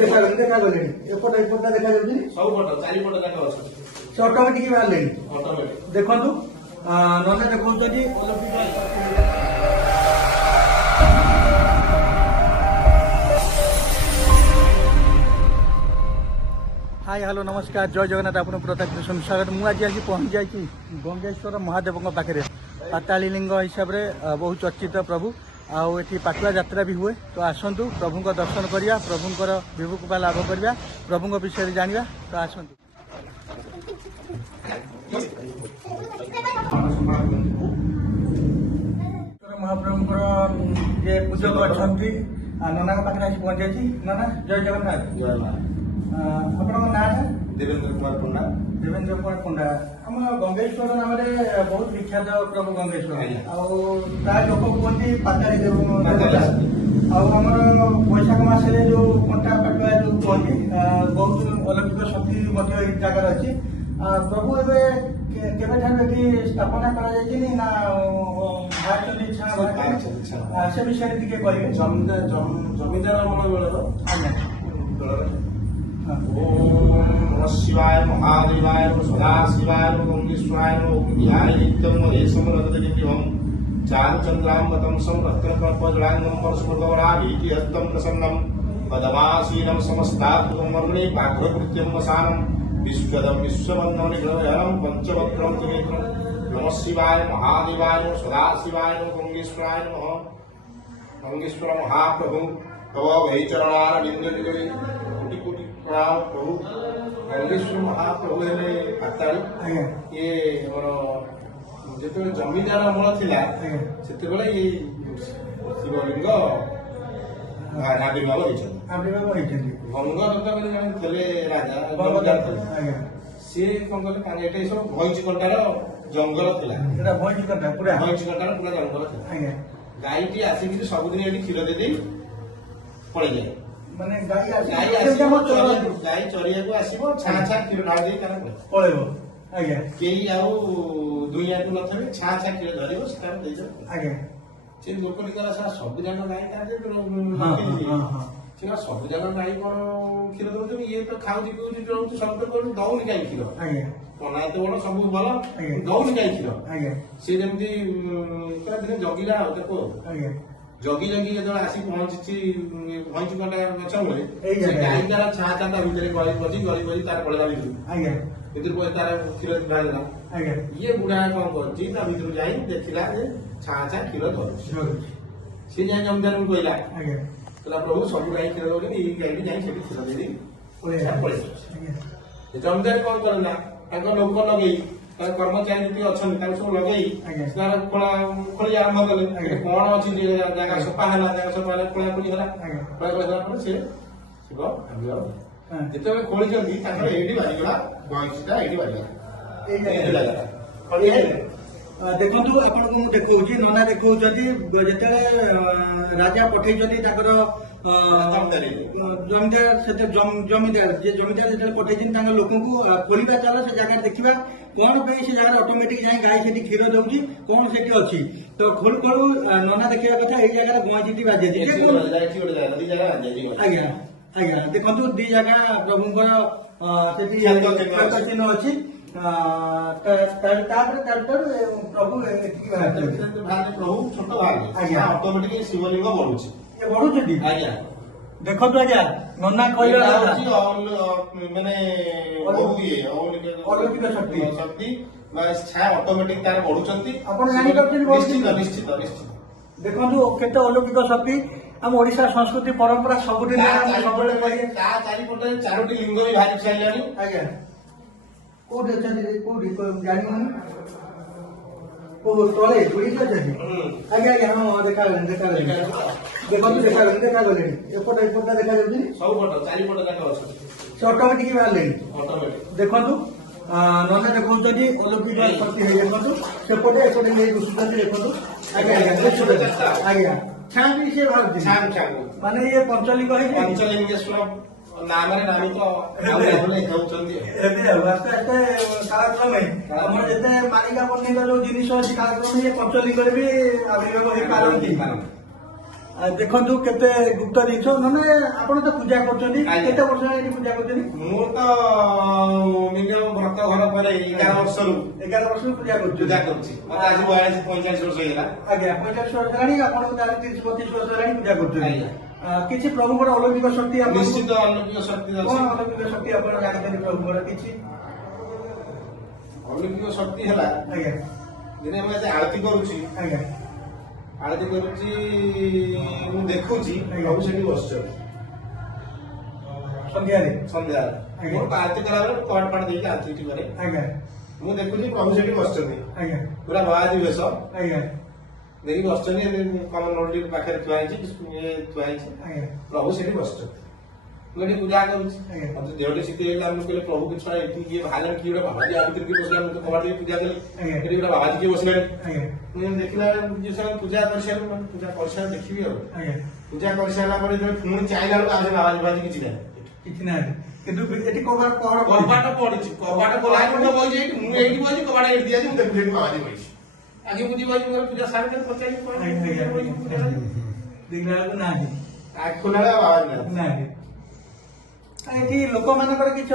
ଦେଖାଗଲେଣି ଏପଟ ଏପଟଟା ଦେଖାଯାଉଛି ସବୁ ପଟ ଚାରିପଟ ଯାକ ଅଛି ସେ ଅଟୋମେଟିକ ବାହାରିଲେଣି ଅଟୋମେଟିକ। ଦେଖନ୍ତୁ ନନା ଦେଖାଉଛନ୍ତି हाय हेलो नमस्कार जय जगन्नाथ आपन प्रताप कृष्ण स्वागत मुझे आज पहुँच जाइए गंगेश्वर महादेव पाखे पाताली लिंग हिसाब से बहुत चर्चित प्रभु आठी पाटुआ यात्रा भी हुए तो आसतु प्रभु दर्शन करिया प्रभुंर विभु कृपा लाभ करिया प्रभु विषय जानिया तो आसतु महाप्रभुंर जे पूजक अच्छा नना पाखे आज पहुँच जाइए नना जय जगन्नाथ आपन ना देवेंद्र कुमार पंडा। देवेंद्र कुमार पंडा आम गंगेश्वर नाम बहुत विख्यात प्रभु गंगेश्वर लोक कहते पाताली देव आमर बैशाख मसरे जो कंटा पाटुआ जो कहते बहुत अलौकिक शक्ति जगार अच्छी प्रभु एवं स्थापना से विषय टी कहे जमीदार मन बेल आज्ञा नमः शिवाय महादेवाय सदाशिवाय गंगेश्वराय बिहारी नित्यम महेशम रजतगिरिहं चारुचन्द्राम्बतं संरत्नकल्पजलाङ्गं परशुभगवनाभीति हस्तं प्रसन्नं पदमासीनं समस्तात्मर्मणे व्याघ्रकृत्यं वसानं विश्वदं विश्ववन्दनं निग्रहणं पञ्चवक्त्रं त्रिनेत्रं नमः शिवाय महादेवाय सदाशिवाय गंगेश्वराय नमः। गंगेश्वर महाप्रभु तव वैचरणारविन्दविजयी कोटि कोटि प्रणाम प्रभु। गंगेश्वर महाप्रभु हेले पाताली ये जो जमीदार अमल थिला सेते बेले ये शिवलिंग आविर्भाव होइछन गंगा थे राजा जमीदार थे सी कौन कले ये सब भैंस कंटार जंगल थिला भैंस कंटा पूरा जंगल थिला गाईटी आसिक सबुदिन ये क्षीर दे पड़े जाए माने गाई चरिया को आसो छा छा क्षीर ढाल पलैब आज्ञा कई आउ दुई आटू नथे छा छा क्षीर धर आज्ञा से लोक सब जान गाई सब जान गाई कौन क्षीर दौर ये तो खाऊँ पीऊँ सब तो दौनी गाई क्षीर पना एत बड़ सब भल दौनी गाई क्षीर सी जमी पूरा दिन जगिला जगी जगी जो आसी पहुंची भैंस कंटा गछ मूले गाई तार छा छा भितर गली बची तार पड़ेगा भितर तार क्षीर बाहर ये बुढ़ा कौन कर भितर जा देखला छा छा क्षीर धर सी जाए जमीदार को कहला कहला प्रभु सब गाई क्षीर दौर गाई जाए क्षीर दे पड़े जमीदार कौन करना लोक लगे कर्मचारी जी अच्छा सब लगे खोली आरंभ कले कौन अच्छी जगह सफा है जगह सफा खोला खोली है सी शिव आविर्भाव जिते खोली ये बाजिगला भैंसटा ये बाजिगला देखु आपन को देखा नना देखा जिते राजा पठे जमीदार जमीदार जो पठे लोक खोलवा चल से जगह देखा कौन पे से जगह ऑटोमेटिक जाए गाई से क्षीर दौर कौन से अच्छी तो खोलू खोलू नना देखा कथा ये जगह गईटी बाजे आज्ञा आज्ञा देखु दी जगह प्रभुंर चिन्ह अच्छी प्रभु प्रभु छोट बाहर ऑटोमेटिक शिवलिंग बढ़ुच्छी आज्ञा देखो आज्ञा नना अलौकिक शक्ति शक्ति छा ऑटोमेटिक तार बढ़ुचंती निश्चित निश्चित निश्चित देखो केते अलौकिक शक्ति आम ओडिशा संस्कृति परंपरा सब चारिपटे चारोटी लिंग भी बाहर सारे आज्ञा कौटी अच्छा जानी तले गुड़ी आज्ञा आज्ञा हाँ देखा देखा गले एपट एपटा देखा सब पट चारिपट जाक अछि से ऑटोमेटिक बाहर देखु नना देखा अलौकिक शक्ति देखु सेपटे एपटे घुसुँच देखु आज्ञा आज्ञा आज्ञा छाँ भी से बाहर माने ये पंचलिंग पंचलिंगेश्वर नाम नामित आस्ते आस्ते कालक्रमे जिते मालिका बनेगा जो जिन अच्छी कालक्रमे ये पंचलिंग भी आविर्भाव हो पारती ଦେଖନ୍ତୁ କେତେ ଗୁପ୍ତ ଜିନିଷ ମାନେ ଆପଣ ତ ପୂଜା କରୁଛନ୍ତି କେତେ ବର୍ଷ ଏଠି ପୂଜା କରୁଛନ୍ତି? ମୁଁ ତ ମିନିମମ୍ ବ୍ରତ ଘର ପରେ 11 ବର୍ଷରୁ ପୂଜା କରୁଛି ମତେ ଆଜି 45 ବର୍ଷ ହେଇଗଲା। ଆଜ୍ଞା 45 ବର୍ଷ ହେଲାଣି ଆପଣଙ୍କୁ ତାହେଲେ 30-35 ବର୍ଷ ହେଲାଣି ପୂଜା କରୁଛନ୍ତି। କିଛି ପ୍ରଭୁଙ୍କର ଅଲୌକିକ ଶକ୍ତି ନିଶ୍ଚିତ ଅଲୌକିକ ଶକ୍ତି ଅଛି। କଣ ଅଲୌକିକ ଶକ୍ତି ଆପଣ ଜାଣିଛନ୍ତି ପ୍ରଭୁଙ୍କର କିଛି? ଅଲୌକିକ ଶକ୍ତି ହେଲା ଆଜ୍ଞା ଦିନେ ଆମେ ଆଜି ଆଳତି କରୁଛି ଆଜ୍ଞା ମୁଁ ଦେଖୁଛି ପ୍ରଭୁ ସେଠି ବସିଛନ୍ତି ସନ୍ଧ୍ୟାରେ ମୁଁ ଆଳତି କଲାବେଳେ କବାଟ ପାଟ ଦେଇକି ଆଳତି କରେ। ଆଜ୍ଞା ମୁଁ ଦେଖୁଛି ପ୍ରଭୁ ସେଠି ବସିଛନ୍ତି ଆଜ୍ଞା ପୁରା ବାହାଦି ବେଶ ଆଜ୍ଞା ଦେଇକି ବସିଛନ୍ତି। କମନ ନୋଟି ପାଖରେ ଥୁଆ ହେଇଛି ପ୍ରଭୁ ସେଠି ବସିଛନ୍ତି। ମୁଁ ଏଠି ପୂଜା କରୁଛି ମତେ ଦେହଟି ଶୀତ ହେଇଗଲା। ମୁଁ କହିଲେ ପ୍ରଭୁ କିଛି ଏଠି କିଏ ବାହାରିଲାଣି କିଏ ଗୋଟେ ବାବାଜୀ ଆଳତି କିଏ ବସିଲା। ମୁଁ ତ କବାଟ ଦେଇକି ପୂଜା କଲି ଏଠି ଗୋଟେ ବାବାଜୀ କିଏ ବସିଲାଣି। ମୁଁ ଦେଖିଲା ପୂଜା କରିସାରିଲା ପୂଜା କରିସାରିଲା ଦେଖିବି ଆଉ ପୂଜା କରିସାରିଲା ପରେ ପୁଣି ଚାହିଁଲା ବେଳକୁ ଆସେ ବାବାଜୀ ବାବାଜୀ କିଛି ନାହିଁ କିନ୍ତୁ ଏଠି କବାଟ ପଡିଛି କବାଟ ଖୋଲା ହେଇକି ବଇଛି ଏଇଠି ମୁଁ ଏଇଠି ବଇଛି କବାଟ ଏଇଠି ଦିଆଯାଇଛି। ମୁଁ ଦେଖୁଛି ବାବାଜୀ ବଇଛି ଆଗେ ବୁଝି ବଇଛି ମୋର ପୂଜା ସାରିଲେ ପଚାରି ଦେଖିଲା ବେଳକୁ ନାହିଁ ଆଖି ଖୋଲା ବାବାଜୀ ନାହିଁ। ଏଠି ଲୋକମାନଙ୍କର କିଛି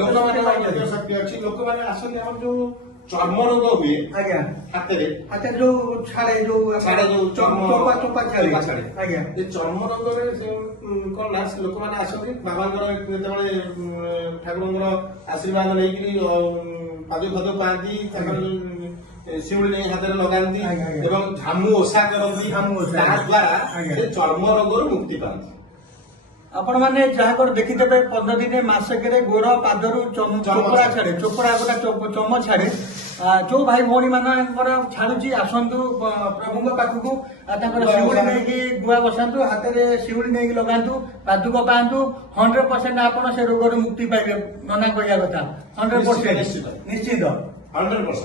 ଲୋକମାନଙ୍କର ଶକ୍ତି ଅଛି। ଲୋକମାନେ ଆସନ୍ତି ଆମର ଯୋଉ ଚର୍ମ ରୋଗ ହୁଏ ଆଜ୍ଞା ହାତରେ ଯୋଉ ଛାଡେ ଯୋଉ ଚୋପା ଛାଡେ ଆଜ୍ଞା ଏ ଚର୍ମ ରୋଗରେ କଣ ନା ଲୋକମାନେ ଆସନ୍ତି ବାବାଙ୍କର ଯେତେବେଳେ ଠାକୁରଙ୍କର ଆଶୀର୍ବାଦ ନେଇକିରି ପାଦ ଫାଦ ପାଆନ୍ତି ତାଙ୍କର ଶିଉଳି ନେଇ ହାତରେ ଲଗାନ୍ତି ଏବଂ ଝାମୁ ଓଷା କରନ୍ତି ତାହା ଦ୍ୱାରା ସେ ଚର୍ମ ରୋଗରୁ ମୁକ୍ତି ପାଆନ୍ତି। ଆପଣ ମାନେ ଯାହାଙ୍କର ଦେଖିଦେବେ 15 ଦିନେ ମାସକରେ ଗୋଡ ପାଦରୁ ଚୋପଡ଼ା ଛାଡେ ଚୋପଡ଼ା ଗୋଟା ଚମ ଛାଡେ। ଯୋଉ ଭାଇ ଭଉଣୀ ମାନଙ୍କର ଛାଡୁଛି ଆସନ୍ତୁ ପ୍ରଭୁଙ୍କ ପାଖକୁ ତାଙ୍କର ଶିଉଳି ନେଇକି ଗୁଆ ବସାନ୍ତୁ ହାତରେ ଶିଉଳି ନେଇକି ଲଗାନ୍ତୁ ପାଦୁକ ପାଆନ୍ତୁ 100% ଆପଣ ସେ ରୋଗରୁ ମୁକ୍ତି ପାଇବେ। ନନା କହିବା କଥା 100% ନିଶ୍ଚିତ 100%।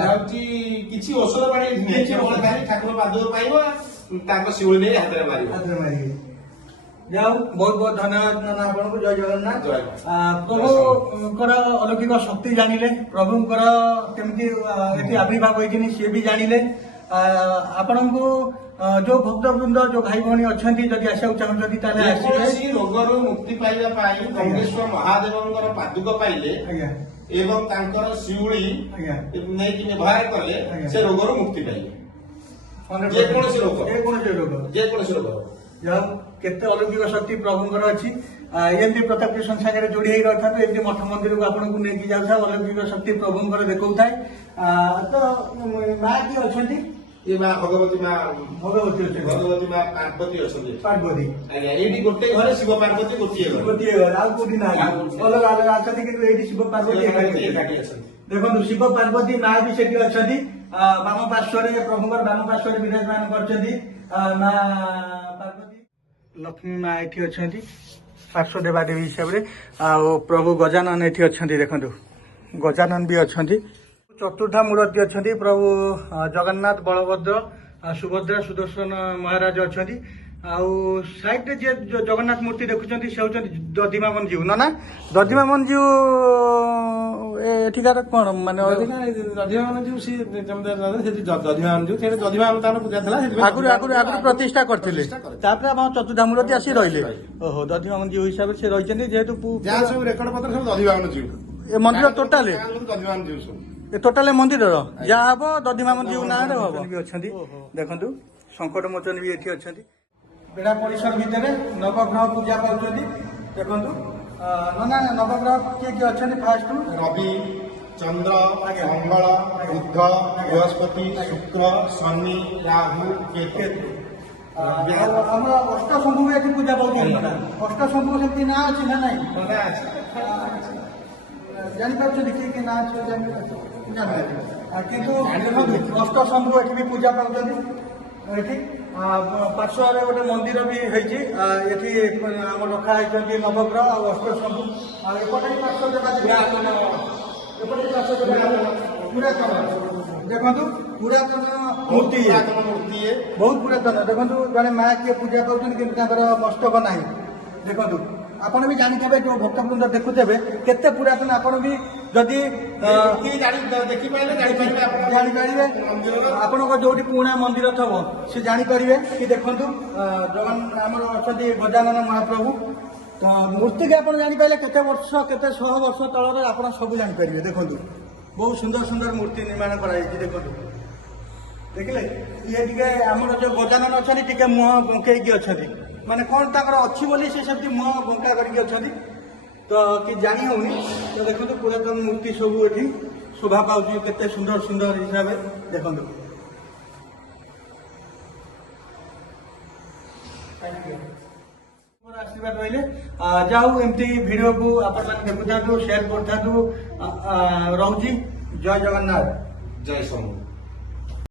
ହଉଛି କିଛି ଔଷଧ ପାଣି ଠାକୁର ପାଦକୁ ପାଇବ ତାଙ୍କ ଶିଉଳି ନେଇ ହାତରେ ମାରିବେ। ଯାଉ ବହୁତ ବହୁତ ଧନ୍ୟବାଦ ନନା ଆପଣଙ୍କୁ। ଜୟ ଜଗନ୍ନାଥ। ପ୍ରଭୁଙ୍କର ଅଲୌକିକ ଶକ୍ତି ଜାଣିଲେ ପ୍ରଭୁଙ୍କର କେମିତି ଏଠି ଆବିର୍ଭାବ ହେଇଛନ୍ତି ସିଏ ବି ଜାଣିଲେ। ଆପଣଙ୍କୁ ଯୋଉ ଭକ୍ତବୃନ୍ଦ ଯୋଉ ଭାଇ ଭଉଣୀ ଅଛନ୍ତି ଯଦି ଆସିବାକୁ ଚାହୁଁଛନ୍ତି ତାହେଲେ କୌଣସି ରୋଗରୁ ମୁକ୍ତି ପାଇବା ପାଇଁ ଭୁବନେଶ୍ୱର ମହାଦେବଙ୍କର ପାଦୁକ ପାଇଲେ ଏବଂ ତାଙ୍କର ଶିଉଳି ନେଇକି ବ୍ୟବହାର କଲେ ସେ ରୋଗରୁ ମୁକ୍ତି ପାଇବେ। ଯେକୌଣସି ରୋଗ ଯାଉ କେତେ ଅଲୌକିକ ଶକ୍ତି ପ୍ରଭୁଙ୍କର ଅଛି। ଏମିତି ପ୍ରତାପ କୃଷ୍ଣ ସାଙ୍ଗରେ ଯୋଡି ହେଇ ରହିଥାନ୍ତୁ ଏମିତି ମଠ ମନ୍ଦିରକୁ ଆପଣଙ୍କୁ ନେଇକି ଯାଉଥାଏ ଅଲୌକିକ ଶକ୍ତି ପ୍ରଭୁଙ୍କର ଦେଖଉଥାଏ। ତ ମା କିଏ ଅଛନ୍ତି? ଏ ମା ଭଗବତୀ ମା ଅଛନ୍ତି ମା ପାର୍ବତୀ ଅଛନ୍ତି। ପାର୍ବତୀ ଆଜ୍ଞା ଏଇଠି ଗୋଟେ ଘରେ ଶିବ ପାର୍ବତୀ ଗୋଟିଏ ଘରେ ଆଉ କୋଉଠି ନାହିଁ ଅଲଗା ଅଲଗା ଅଛନ୍ତି କିନ୍ତୁ ଏଇଠି ଶିବ ପାର୍ବତୀ ଏକାଠି ଅଛନ୍ତି। ଦେଖନ୍ତୁ ଶିବ ପାର୍ବତୀ ମା ବି ସେଠି ଅଛନ୍ତି। ବାମ ପାର୍ଶ୍ୱରେ ପ୍ରଭୁଙ୍କର ବାମ ପାର୍ଶ୍ୱରେ ବିରାଜମାନ କରିଛନ୍ତି ମା ପାର୍ବତୀ। ଲକ୍ଷ୍ମୀ ମା ଏଠି ଅଛନ୍ତି ପାର୍ଶ୍ୱ ଦେବାଦେବୀ ହିସାବରେ। ଆଉ ପ୍ରଭୁ ଗଜାନନ ଏଠି ଅଛନ୍ତି ଦେଖନ୍ତୁ ଗଜାନନ ବି ଅଛନ୍ତି। ଚତୁର୍ଦ୍ଧା ମୂର୍ତ୍ତି ଅଛନ୍ତି ପ୍ରଭୁ ଜଗନ୍ନାଥ ବଳଭଦ୍ର ସୁଭଦ୍ରା ସୁଦର୍ଶନ ମହାରାଜ ଅଛନ୍ତି। ଆଉ ସାଇଡରେ ଯିଏ ଜଗନ୍ନାଥ ମୂର୍ତ୍ତି ଦେଖୁଛନ୍ତି ସେ ହଉଛନ୍ତି ଦଧିମାମନ ଜୀଉ ନା ଦଧିମାମନ ଜୀଉ ଏଠିକାର କଣ ମାନେ ଦଧିମାମନ ଜୀଉ ଆଗରୁ ପ୍ରତିଷ୍ଠା କରିଥିଲେ ତାପରେ ଆମ ଚତୁର୍ଦ୍ଧା ମୂର୍ତ୍ତି ଆସି ରହିଲେ। ଓହୋ ଦଧିମାମନ ଜୀଉ ହିସାବରେ ସେ ରହିଛନ୍ତି ଯେହେତୁ ଯାହା ସବୁ ରେକର୍ଡ ପତ୍ର ସବୁ ଦଧିମାମନ ଜୀଉ ଏ ମନ୍ଦିର ଟୋଟାଲି ଦଧିମାମନ ଜୀଉ ସବୁ ଟୋଟାଲ ମନ୍ଦିରର ଯାହା ହବ ଦଧିମାମନ ଜୀଉ ନାଁରେ ହବ ବି ଅଛନ୍ତି। ଦେଖନ୍ତୁ ସଙ୍କଟ ମୋଚନ ବି ଏଠି ଅଛନ୍ତି। ବେଢା ପରିସର ଭିତରେ ନବଗ୍ରହ ପୂଜା ପାଉଛନ୍ତି। ଦେଖନ୍ତୁ ନନା ନବଗ୍ରହ କିଏ କିଏ ଅଛନ୍ତି? ଫାଷ୍ଟ ରବି ଚନ୍ଦ୍ର ମଙ୍ଗଳ ବୁଧ ବୃହସ୍ପତି ଶୁକ୍ର ଶନି ରାହୁ କେତୁ। ଆମର ଅଷ୍ଟଶମ୍ଭୁ ଏଠି ପୂଜା ପାଉଛନ୍ତି। ଅଷ୍ଟଶମ୍ଭୁ ସେମିତି ନାଁ ଅଛି ନା ନାଇଁ ଜାଣିପାରୁଛନ୍ତି କିଏ କିଏ ନାଁ ଅଛି କିନ୍ତୁ ଅଷ୍ଟଶମ୍ଭୁ ଏଠି ବି ପୂଜା ପାଉଛନ୍ତି। ଏଠି ପାର୍ଶ୍ୱରେ ଗୋଟେ ମନ୍ଦିର ବି ହେଇଛି। ଏଠି ଆମର ରଖା ହେଇଛନ୍ତି ନବଗ୍ରହ ଆଉ ଅଷ୍ଟଶମ୍ଭୁ। ଆଉ ଏପଟେ ପାର୍ଶ୍ୱ ପୁରାତନ ଦେଖନ୍ତୁ ପୁରାତନ ମୂର୍ତ୍ତି ବହୁତ ପୁରାତନ। ଦେଖନ୍ତୁ ଜଣେ ମା କିଏ ପୂଜା ପାଉଛନ୍ତି କିନ୍ତୁ ତାଙ୍କର ମସ୍ତକ ନାହିଁ ଦେଖନ୍ତୁ ଆପଣ ବି ଜାଣିଥିବେ ଯୋଉ ଭକ୍ତବୃନ୍ଦ ଦେଖୁଥିବେ କେତେ ପୁରାତନ ଆପଣ ବି ଯଦି ଜାଣିପାରିବେ ଆପଣଙ୍କ ଯୋଉଠି ପୁରୁଣା ମନ୍ଦିର ଥିବ ସେ ଜାଣିପାରିବେ କି ଦେଖନ୍ତୁ ଆମର ଅଛନ୍ତି ଗଜାନନ ମହାପ୍ରଭୁ ତ ମୂର୍ତ୍ତିକି ଆପଣ ଜାଣିପାରିଲେ କେତେ ବର୍ଷ କେତେ ଶହ ବର୍ଷ ତଳର ଆପଣ ସବୁ ଜାଣିପାରିବେ ଦେଖନ୍ତୁ ବହୁତ ସୁନ୍ଦର ସୁନ୍ଦର ମୂର୍ତ୍ତି ନିର୍ମାଣ କରାଯାଇଛି ଦେଖନ୍ତୁ ଦେଖିଲେ ଇଏ ଟିକେ ଆମର ଯୋଉ ଗଜାନନ ଅଛନ୍ତି ଟିକେ ମୁହଁ ବଙ୍କେଇକି ଅଛନ୍ତି ମାନେ କଣ ତାଙ୍କର ଅଛି ବୋଲି ସେ ସେମିତି ମୁହଁ ବଙ୍କା କରିକି ଅଛନ୍ତି ତ କି ଜାଣି ହଉନି ତ ଦେଖନ୍ତୁ ପୁରାତନ ମୂର୍ତ୍ତି ସବୁ ଏଠି ଶୋଭା ପାଉଛି କେତେ ସୁନ୍ଦର ସୁନ୍ଦର ହିସାବରେ ଦେଖନ୍ତୁ ଆଶୀର୍ବାଦ ରହିଲେ ଯାଉ ଏମିତି ଭିଡିଓକୁ ଆପଣମାନେ ଦେଖୁଥାନ୍ତୁ ସେୟାର କରିଥାନ୍ତୁ ରହୁଛି ଜୟ ଜଗନ୍ନାଥ ଜୟ ସମୁ